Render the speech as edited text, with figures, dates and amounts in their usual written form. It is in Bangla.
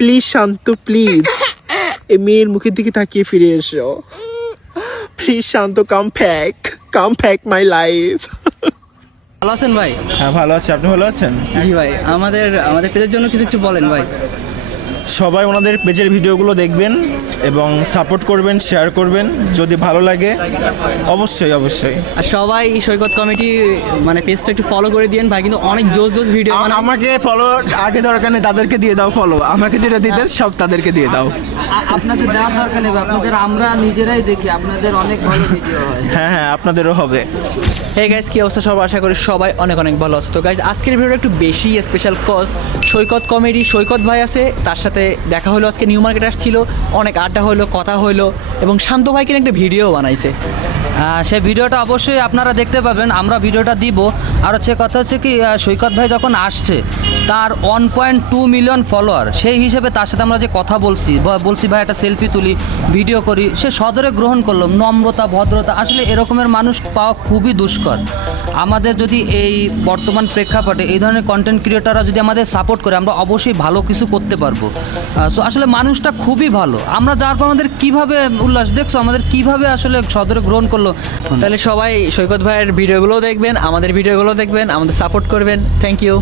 প্লিজ শান্ত, প্লিজ এই মেয়ের মুখের দিকে তাকিয়ে ফিরে এসো। প্লিজ শান্ত, কাম ব্যাক মাই লাইফ। ভালো আছেন ভাই? হ্যাঁ ভালো আছি, আপনি ভালো আছেন? জি ভাই, আমাদের পেজের জন্য কিছু একটু বলেন ভাই। সবাই ওনাদের পেজের ভিডিওগুলো দেখবেন এবং সাপোর্ট করবেন, শেয়ার করবেন, যদি ভালো লাগে অবশ্যই। আর সবাই সৈকত কমিটি মানে পেজটা একটু ফলো করে দিয়েন ভাই, কিন্তু অনেক জোস ভিডিও মানে আমাকে ফলো আগে দরকার নেই, তাদেরকে দিয়ে দাও ফলো। আমাকে যেটা দিতে সব তাদেরকে দিয়ে দাও। আপনাদের দেওয়ার দরকার নেই, আপনাদের আমরা নিজেরাই দেখি, আপনাদের অনেক ভালো ভিডিও হয়। হ্যাঁ আপনাদেরও হবে। হে গাইস, কি অবস্থা সবার? আশা করি সবাই অনেক ভালো আছে। তো গাইস, আজকের ভিডিওটা একটু বেশি স্পেশাল, কজ সৈকত কমেডি সৈকত ভাই আছে, তার সাথে দেখা হলো। আজকে নিউ মার্কেট আসছিল, অনেক আড্ডা হলো, কথা হলো, এবং শান্ত ভাইকে একটা ভিডিও বানাইছে। সেই ভিডিওটা অবশ্যই আপনারা দেখতে পাবেন, আমরা ভিডিওটা দিব। আর হচ্ছে কথা হচ্ছে কি, সৈকত ভাই যখন আসছে তার 1.2 মিলিয়ন ফলোয়ার, সেই হিসেবে তার সাথে আমরা যে কথা বলছি ভাই একটা সেলফি তুলি, ভিডিও করি, সে সদরে গ্রহণ করলো। নম্রতা, ভদ্রতা, আসলে এরকমের মানুষ পাওয়া খুবই দুষ্কর। আমাদের যদি এই বর্তমান প্রেক্ষাপটে এই ধরনের কন্টেন্ট ক্রিয়েটররা যদি আমাদের সাপোর্ট করে, আমরা অবশ্যই ভালো কিছু করতে পারবো। সো আসলে মানুষটা খুবই ভালো। আমরা যাওয়ার পর আমাদের কীভাবে উল্লাস দেখছো, আমাদের কীভাবে আসলে সদরে গ্রহণ করলো। তাহলে সবাই সৈকত ভাইয়ের ভিডিওগুলো দেখবেন, আমাদের ভিডিওগুলো দেখবেন, আমাদের সাপোর্ট করবেন। Thank you.